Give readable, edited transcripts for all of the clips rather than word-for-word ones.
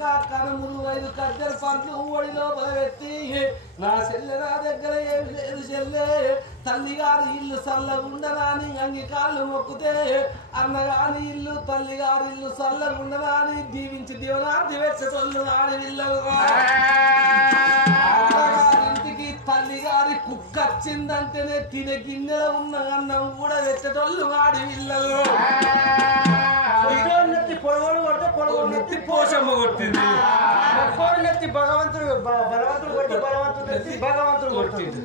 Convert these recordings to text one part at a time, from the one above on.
ఒక్క కనుములు 5 కద్దెల పండ్లు ఒడిలో పెట్టి నా చెల్లె నా దగ్గర ఏమి లేదు చెల్లె తల్లిగారి ఇల్లు చల్లగుండరాని అంగి కాళ్ళు మొక్కుతే అన్నగారి ఇల్లు తల్లిగారి ఇల్లు చల్లగుండరాని దీవించి దీవనార్థి వెచ్చటోళ్ళు ఆడి ఇల్లు ఇంటికి తల్లిగారి కుక్క వచ్చిందంటేనే తినే గిన్నెలో ఉన్న అన్నం కూడా వెచ్చటోళ్ళు ఆడి ఇల్లు నెత్తి పొడవలు కొడితే పొడవు నెత్తి పోషమ్మ కొట్టింది నెత్తి భగవంతుడు బలవంతుడు కొడితే బలవంతుడు నెత్తి భగవంతుడు కొట్టింది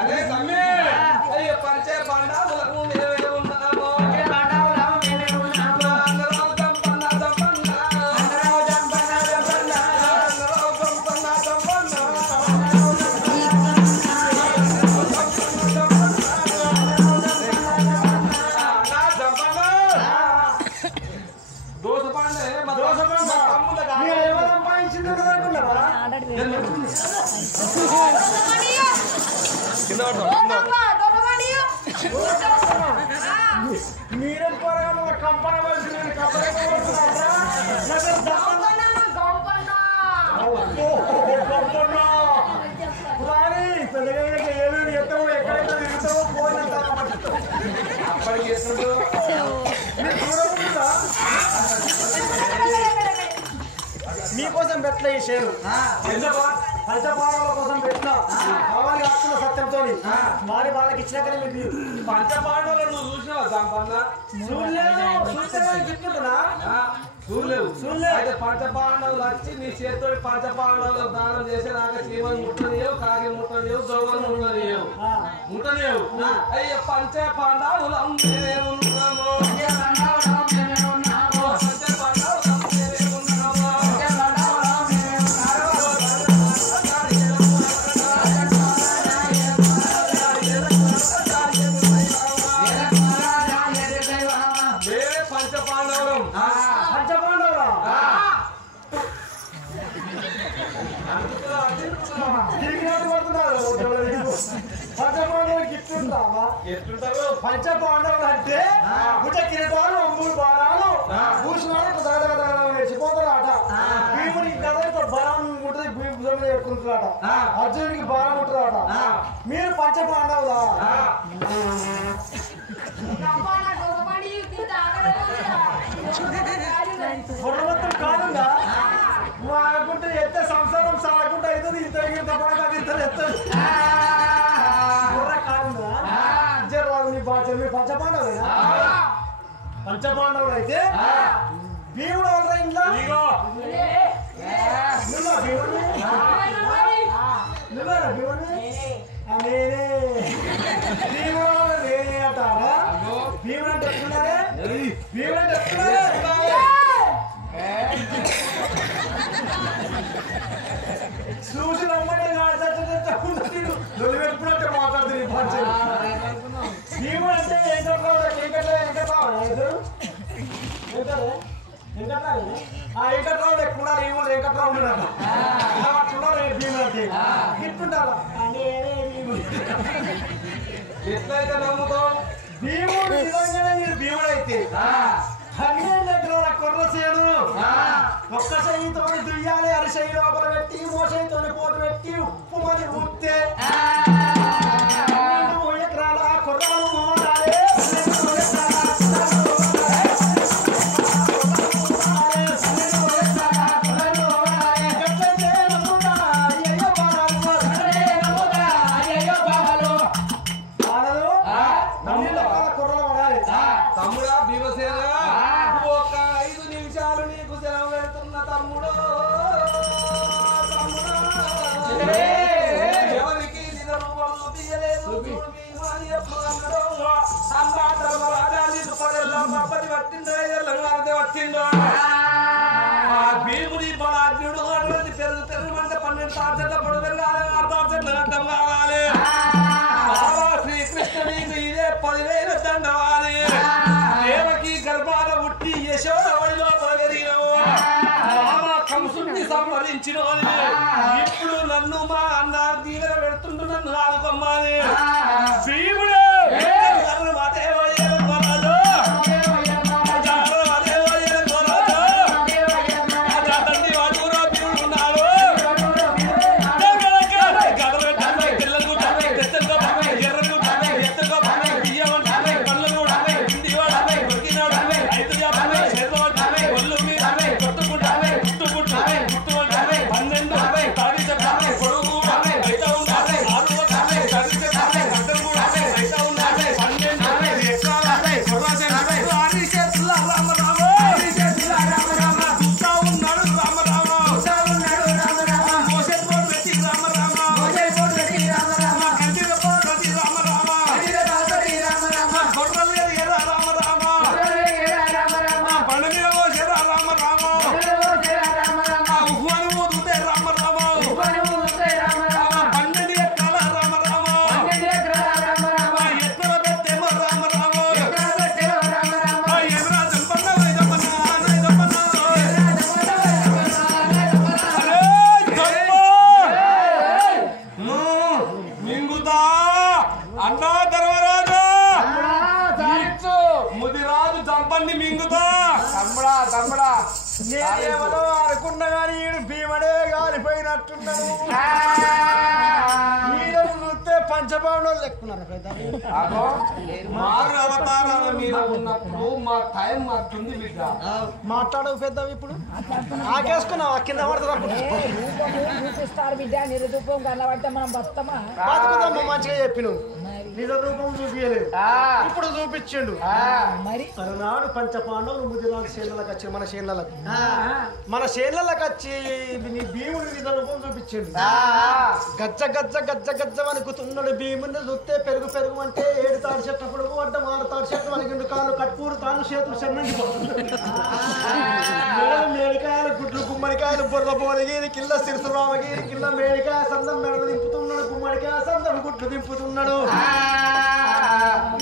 అదే తమ్మి అయ్యో పంచే బండాలకు మేమే ఉన్నాము మీరే కంపన ఏడు ఎత్తవు ఎక్కడైతే తిరుగుతావో పోయిన అప్పటికి ఎప్పుడు మీకోసం పెట్టలే ఈ షేరు పంచపాడల కోసం పెట్టినా కావాలి ఆస్తుల సత్యంతో మరి వాళ్ళకి ఇచ్చినాకనే మీకు పంచపాండవులు నువ్వు చూసినావా సంపన్న చూడలేవు అయితే పంచపాండవులు వచ్చి నీ చేతితో పంచపాండవులు దానం చేసి నాకు చీమని ముట్టనియవు కాకి ముట్టనియవు దొంగను ముట్టనియవు అయ్యో పంచపాండవులు అమ్మేనే ఉన్నాము పంచపాండవులు అంటే భుజ కిరీటాలు 3 బాణాలు భూషణాలు నేర్చిపోతారట భీముడికి కదా ఇప్పుడు బలం ఉంటుంది భుజం మీద ఎక్కుంటారట అర్జునుడికి బలం ఉంటుందట మీరు పంచపాండవులా బుర్రమొత్తం కాదుగా అనుకుంటే ఎత్తే సంసారం సాగుంటే అవుతుంది ఇంత ఇంత పడక ఇంత ఎత్తది బుర్ర కాదుగా మీ బాధ్యత మీరు పంచపాండవులు అయితే భీముడు వాళ్ళ ఇంట్లో నువ్వేరా భీముడు నేనే భీముడు నేనే అంటారా భీముడు అంటే ఎట్టున్నారే భీముడు అంటే ఎట్టున్నారే చూసి నమ్మంటే పెట్టుకున్నట్టే మాట్లాడుతుంది భీముడు అంటే వెంకట్రావు ఎక్కున్నారు ఏమో వెంకట్రావు ఉన్నాడు అట్లున్నారు భీముడు అంటే గిట్టుంటారా ఎట్లయితే నమ్ముతావు భీముడు నిజంగానే మీరు భీముడు అయితే 12 ఎకరాల కొర్ర చేను ఒక్క చెయ్యితో దుయ్యాలి అరిసెయ్యి లోపల పెట్టి మోసైతో పోటు పెట్టి ఉప్పు మరి ఊపితే 12 ఎకరాల కొర్రలు మోడాలి తమ్ముడా భీమసేన ఒక 5 నిమిషాలు నీకు సెలవు పెడుతున్న తమ్ముడు ఎవరికి నిజము తీయలేదు భీముడి బలాఢ్యుడు అటువంటి పెరుగుమంటే 12 తాచెట్ల పొడి పెరగాలి 6 తాచెట్ల అర్థం కావాలి శ్రీకృష్ణుడికి ఇదే 10,000 దండవాలి దేవకి గర్భాల పుట్టి యశోద వడిలో పెరిగినవు కంసుని సంహరించిన ఇప్పుడు నన్ను మా అన్న దీవెన పెడుతుంటూ నన్ను ఆదుకోమ్మని అన్నా ధర్మరాజు ముదిరాజు చంపండి మింగుతా తమ్ముడా తమ్ముడా నేనేమో అనుకున్నా గాని ఈడు భీమడే గాలిపోయినట్టున్నాడు ఈడను చూస్తే పంచపాండవులు లెక్కున్నారు పెద్ద మారు అవతారాల మీద ఉన్నప్పుడు మా టైం మారుతుంది బిడ్డ మాట్లాడవు పెద్ద ఇప్పుడు ఆకేసుకున్నావు కింద చూపిస్తారు బిడ్డ నిరుదూపం కనబడితే మనం బతమా బతుకుతాము మంచిగా చెప్పిను నిజ రూపం చూపించలేదు ఇప్పుడు చూపించిండు మరి నాడు పంచపాండవులు ముదిరాజు చేనులకు వచ్చి మన చేనులకు వచ్చి నీ భీముడు నిజ రూపం చూపించిండు గజ్జ గజ్జ గజ్జ గజ్జ వణుకుతున్నాడు భీముడిని చూస్తే పెరుగు పెరుగు అంటే 7 తాడు చెట్ల పొడుగు అంటే 6 తాడు చెట్లు వణికిండు కాళ్ళు కట్టుకూరు తాను చేతులు చెన్నంగిపోతున్నాడు మేడికాయలు గుడ్లు గుమ్మడికాయలు బుర్ర బోలగిరి కిల్ల సిరుసురామగిరి కిల్ల మేడికాయ సందం మెడలు దింపుతున్నాడు గుమ్మడికాయ సందం గుడ్లు దింపుతున్నాడు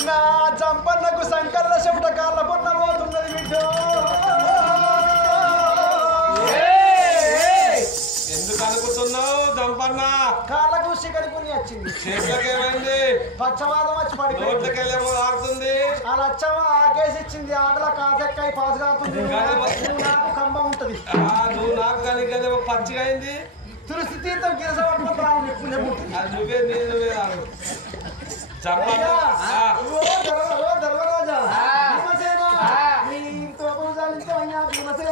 నా చంపన్నకు సంకల్ల చెమట కాళ్ళ పొన్న పోతున్నది బిడ్డో ఎందుకు అనుకుంటున్నావు చంపన్న కాళ్ళకు శిఖరికొని వచ్చింది చేతులకేమైంది పచ్చవాదం వచ్చి పడి నోట్లకెళ్ళేమో ఆడుతుంది ఆ లచ్చమ్మ ఆకేసి ఇచ్చింది ఆటల కాసెక్కాయి పాస్ కాస్తుంది నాకు కంబం ఉంటది నువ్వు నాకు కానీ కదేమో పచ్చిగా అయింది తులసి తీర్థం గిరస పట్టుకుంటాను ఎప్పుడు అది నువ్వే రాదు చంపన్న ధర్మరాజా భీమసేన నీతో పూజాలించవయ్యా భీమసేన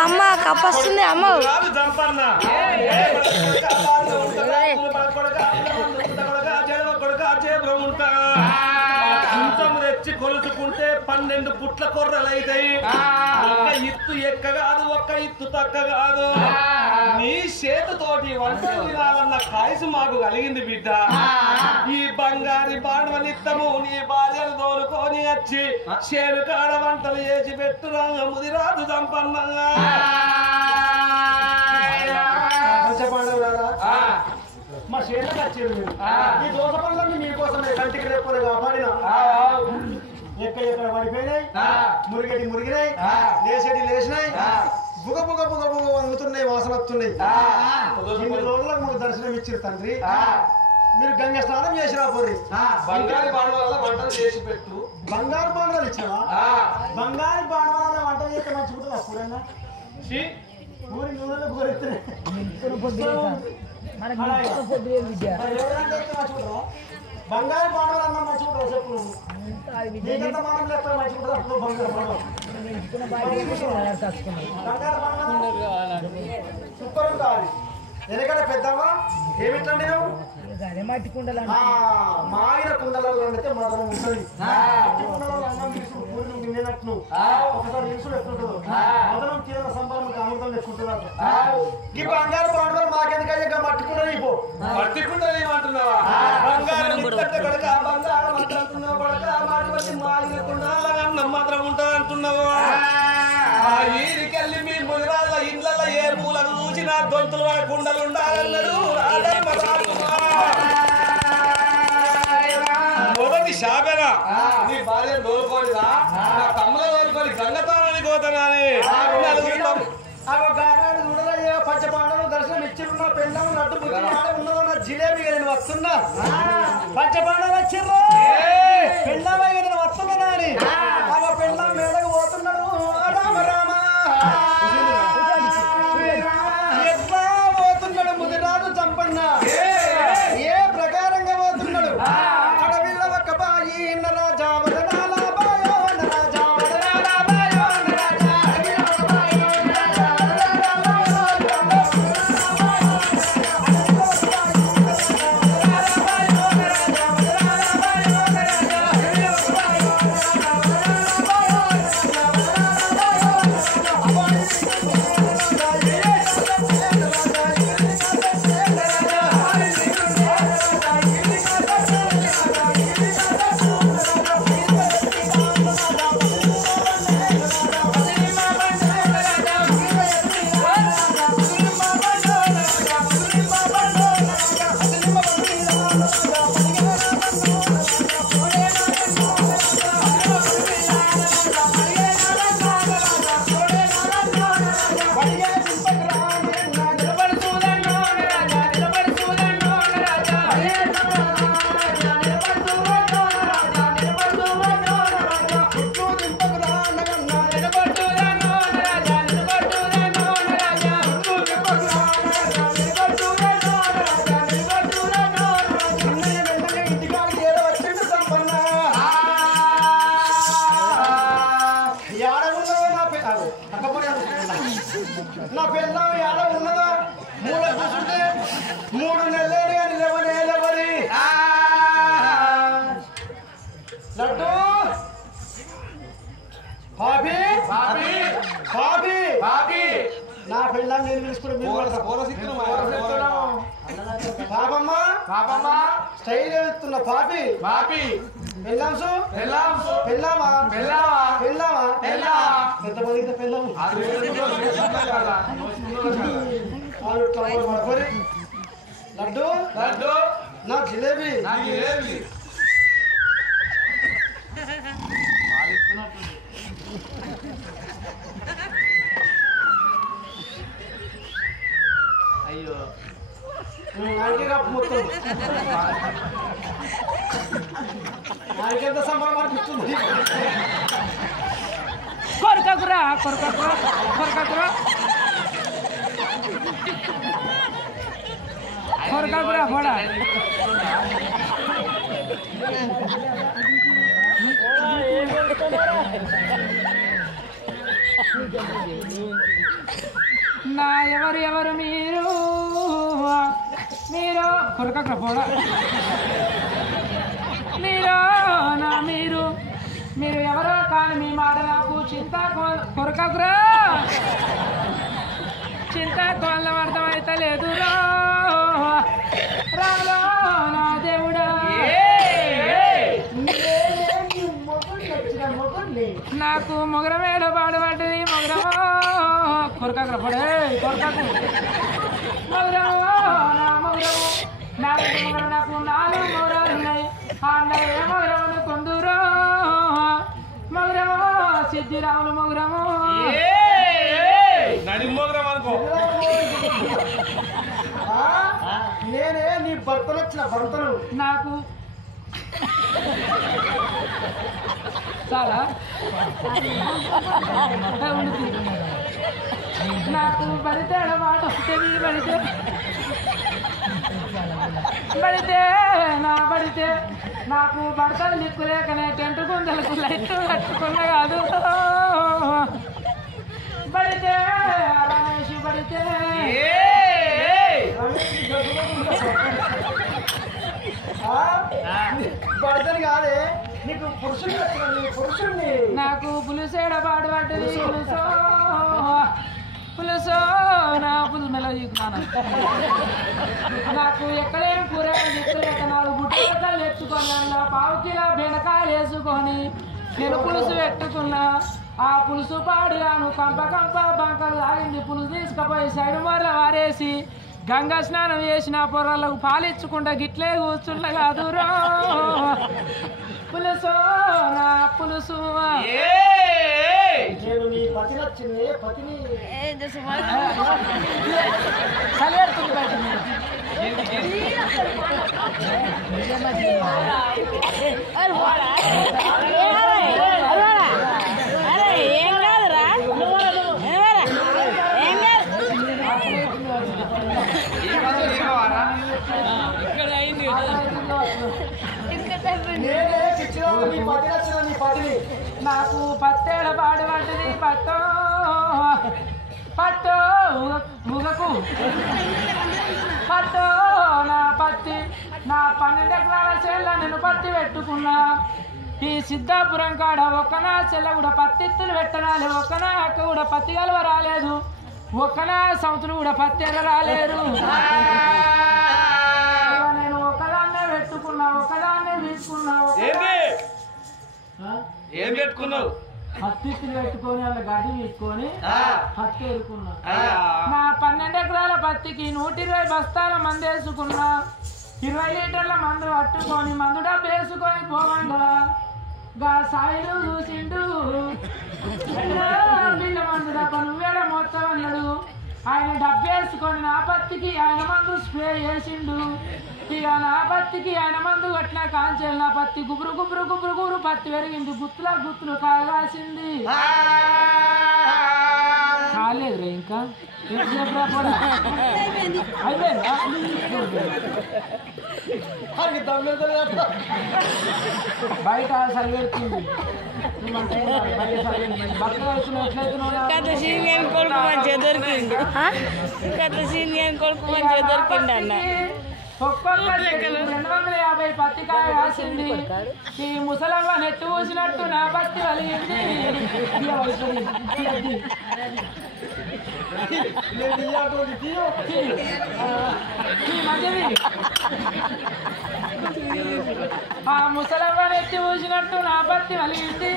అమ్మ కప్పొస్తుంది అమ్మ తెచ్చి కొలుచుకుంటే 12 పుట్ల కొర్రలు అవుతాయి ఒక్క ఇత్తు ఎక్క కాదు ఒక్క ఇత్తు తక్క కాదు నీ చేతితోటి వంట తినాలన్న కాయసు మాకు కలిగింది బిడ్డ ఈ బంగారి బాణవనిత్తము నీ భార్యను తోలుకొని వచ్చి చేను కాడ వంటలు చేసి పెట్టురా ముదిరాదు చంపన్నంగా మా చేనులకు వచ్చేది ఈ దోస పనులన్నీ మీకోసమే కంటికి రేపులు కాపాడిన ఎక్కడ పడిపోయినాయి మురిగినాయి లేచేటి లేచినాయి బుగ బుగ బుగ బుగ వంగుతున్నాయి వాసన వస్తున్నాయి 2 రోజులకు మాకు దర్శనం ఇచ్చారు తండ్రి మీరు గంగ స్నానం చేసిరా పోరి బంగారు బాణాల వంటలు చేసి పెట్టు బంగారు బాణాలు ఇచ్చావా బంగారు బాణాల వంట చేస్తే మంచిగుంటుంది అప్పుడన్నా ఊరి నూనెలో కోరిస్తున్నాయి బంగారు బాణాలు అన్నా మంచిగుంటుంది చెప్పు నువ్వు నీకంత మనం లేకపోతే మంచిగుంటుంది అప్పుడు బంగారు బాణాలు సూపర్ ఉంటుంది ఎందుకంటే పెద్దవా ఏమిటండి నువ్వు మట్టి కుండలు మాగిన కుండలలో అంటే మొదలు ఉంటుంది అన్నం తీసుకుని నిన్నట్టు ఒకసారి ఇన్సులు ఎక్కుంటుందో మొదలం తీవ్ర సంబరం అమృతం ఎక్కుంటున్నారు ఈ బంగారు బాండలు మాకెందుకయ్యా మట్టి కుండలు ఇపో మట్టి కుండలు ఏమంటున్నావా బంగారం కొడక బంగారం అంటున్నావు కొడక మాటి మాలిన కుండాల అన్నం మాత్రం ఉంటుంది అంటున్నావు ఈరికెళ్ళి మీ ముదిరాళ్ళ ఇండ్లలో ఏ పూలను చూసినా దొంతులు వాళ్ళ కుండలు ఉండాలన్నాడు మొదటి శాపేనా నీ భార్య దోలుకోనిదా నా తమ్ముల దోలుకొని గంగతానానికి పోతానని పంచపాండవులు దర్శనం ఇచ్చిరున్న పెళ్ళం నట్టు ఉన్నదన్న జిలేబీ నేను వస్తున్నా పంచపాండవులు వచ్చిర్రు పెళ్ళమై నేను వస్తున్నా అని పెళ్ళం మేడకు పోతున్నాడు రామ రామ ఎట్లా పోతున్నాడు ముదిరాజు చంపన్న ఏ ప్రకారంగా పోతున్నాడు అడవిలో ఒక బాయి రాజా వదనాల బాయో రాజా వదనాల బాయో రాజా నా పెళ్ళాం ఎలా ఉన్నదా మూల కూర్చుంటే 3 నెలలు కానీ లేవని లడ్డు పాపి పాపి పాపి పాపి నా పెళ్ళాం నేను తీసుకుని పాపమ్మ పాపమ్మ స్టైల్ ఎత్తున్న పాపి పాపి పెళ్ళాంసు పెళ్ళాంసు పెళ్ళామా పెళ్ళామా పెళ్ళామా పెళ్ళామా ఎంతమందికి పెళ్ళాము లడ్డు లడ్డు నా జిలేబీ నా జిలేబీ అయ్యో మొత్తం నాకెంత సంబరం అనిపిస్తుంది కొరకకురా కొరకకురా కొరకకురా కొరకకురా పోడా నా ఎవరు మీరు మీరు కొరకకురా పోడా మీరు ఎవరో కానీ మీ మాట నాకు చింత కొరకకురా చింత కోళ్ళ అర్థమైతే లేదు రాలో నా దేవుడా నాకు మొగరమేలో పాడబడ్డది మొగరమో కొరకకురా పడే కొరకకు మొగరమో నా మొగరము నాకు 4 మొగరాలు ఉన్నాయి ఆ మొగరమును కొందురో మొగరమో సిద్ధిరాములు మొగరము నేనే నీ భర్తలు వచ్చిన భర్తలు నాకు చాలా నాకు పడితే మాట పడితే నాకు భర్తలు దిక్కులేకనే టెంట్ గుందలకు లైట్ కట్టుకున్న కాదు పడితే రమేష్ పడితే భర్తలు కాదే నీకు పురుషుడిని నాకు పులుసేడ పాడుపడ్డది పులుసో నా పులుసు మెల్ల చూస్తున్నాను నాకు ఎక్కడేం కూర దిక్కులేక 4 గుడ్డలు ఎత్తుకొని అలా 1/2 కిలో బెండకాయలు వేసుకొని నేను పులుసు పెట్టుకున్నా ఆ పులుసు పాడుగాను కంప బంకలు తాగింది పులుసు తీసుకుపోయి సైడు మరల వారేసి గంగా స్నానం చేసిన పొరలకు పాలిచ్చుకుంటా గిట్లే కూర్చుండ కాదు పులుసు నా పులుసు నేను నీ పతి నచ్చింది పతిని కలిపెడుతుంది బయట ఏం కాదురా ఇక్కడ అయింది నేనే చిచ్చిరావు నీ పతి నచ్చిన నీ పతిని నాకు పత్తేడ పాడు పడ్డది పట్టు ముగకు పట్టు నా పత్తి నా 12 ఎకరాల చేళ్ళ నేను పత్తి పెట్టుకున్నా ఈ సిద్ధాపురం కాడ ఒక్కనా చెల్ల కూడా పత్తిత్తులు పెట్టనాలి ఒక్కనా అక్క కూడా పత్తి కలవ రాలేదు ఒక్కనా సంవత్సరం కూడా పత్తి ఎర్ర రాలేరు నేను ఒకదాన్నే పెట్టుకున్నా ఒకదాన్నే తీసుకున్నా ఏం పెట్టుకున్నావు పత్తిత్తులు పెట్టుకొని అలా గడ్డి తీసుకొని పత్తి ఎరుకున్నా నా 12 ఎకరాల పత్తికి 120 బస్తాల మందు వేసుకున్నా 20 లీటర్ల మందు పట్టుకొని మందు డబ్బు వేసుకొని పోవండా గా సాయిలు చూసిండు బిల్ల మందు డబ్బా నువ్వేడ మొత్తం అన్నాడు ఆయన డబ్బు వేసుకొని నా పత్తికి ఆయన మందు స్ప్రే చేసిండు ఇక నా పత్తికి ఆయన మందు కొట్టిన కాంచెలు నా పత్తి గుబురు గుబురు గుబురు గుబురు పత్తి పెరిగింది గుత్తులు కాగాసింది కాలేదు ఇంకా అయిపోయిందా బయట సరిపెడుతుంది కథ సీనియర్ కొడుకు మంచిగా దొరికిండు కథ సీనియర్ కొడుకు మంచిగా దొరికిండు అన్న ఒక్కొక్కటి 250 పత్తికాయ రాసింది ఈ ముసలమ్మ నెట్టు పూసినట్టు నా పత్తి వలిగింది ఆ ముసలమ్మ నెట్టి పూసినట్టు నా పత్తి వలిగింది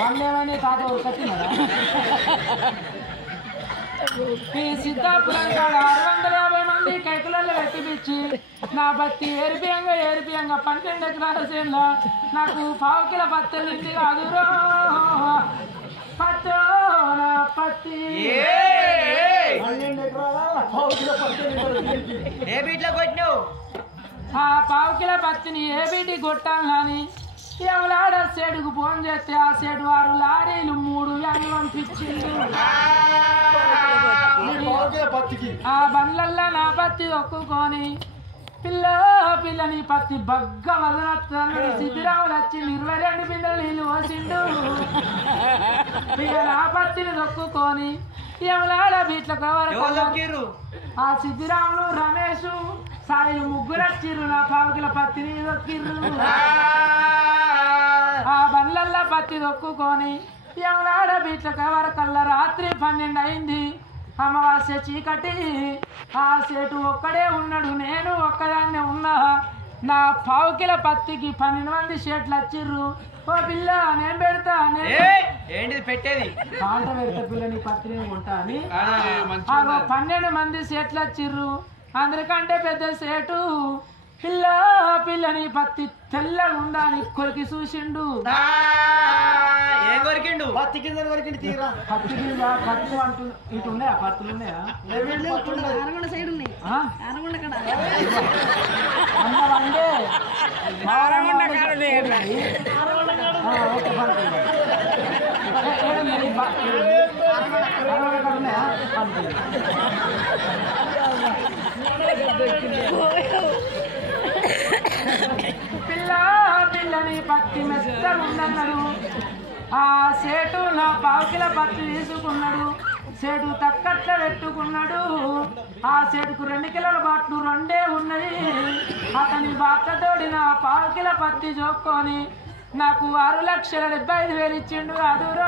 పండేమని తాత కట్టినారా ఈ సిద్ధాపురం కాడ 650 మంది కైకులలో వెతిపించి నా పత్తి ఏరిపియంగా 12 ఎకరాల చేనులో నాకు 1/2 కిలో పత్తి నిండి కాదు పత్తో నా పత్తి 12 ఎకరాల 1/2 కిలో పత్తి ఏ బీట్లో కొట్టినావు ఆ 1/2 కిలో పత్తిని ఏ బీటి కొట్టాలని ఎవలాడ సేడుకు ఫోన్ చేస్తే ఆ సేడు 6 లారీలు 3 వ్యాన్లు పంపించిండు ఆ బండ్లల్లా నా పత్తి ఒక్కుకొని పిల్లని పత్తి బగ్గ వదనత్తన్నాడు సిద్ధిరాములు వచ్చి 22 బిందెలు నీళ్ళు పోసిండు ఇక నా పత్తిని దొక్కుకొని ఎవలాడ బీట్లకు ఆ సిద్ధిరాములు రమేష్ సాయిలు 3 వచ్చిర్రు నా 1/2 కిలో పత్తిని దొక్కిర్రు ఆ బండ్లల్లా పత్తి దొక్కుకొని ఎవలాడ బీట్లకు వరకల్లా రాత్రి 12 అయింది అమావాస్య చీకటి ఆ సేటు ఒక్కడే ఉన్నాడు నేను ఒక్కదాన్నే ఉన్నా నా 1/2 కిలో పత్తికి 12 మంది షేట్లు వచ్చిర్రు ఓ పిల్ల నేను పెడతా ఏంటిది పెట్టేది కాంట పెడతా పిల్ల నీ పత్తి నేను కొంటా అని 12 మంది షేట్లు వచ్చిర్రు అందరికంటే పెద్ద సేటు పిల్లని పత్తి తెల్లగా ఉందా అని కొరికి చూసిండు ఏం కొరికిండు పత్తి కింద కొరికిండు తీరా పత్తి కింద పత్తి అంటు ఇటు ఉన్నాయా పత్తులు ఉన్నాయా అన్నవంటే పిల్లని పత్తి మెత్త ఉండన్నాడు ఆ సేటు నా 1/2 కిలో పత్తి తీసుకున్నాడు సేటు తక్కట్ల పెట్టుకున్నాడు ఆ సేటుకు 2 కిలోల బాట్లు 2 ఉన్నాయి అతని బాట్లతోడి నా 1/2 కిలో పత్తి జోక్కొని నాకు 6,75,000 ఇచ్చిండు అదూరం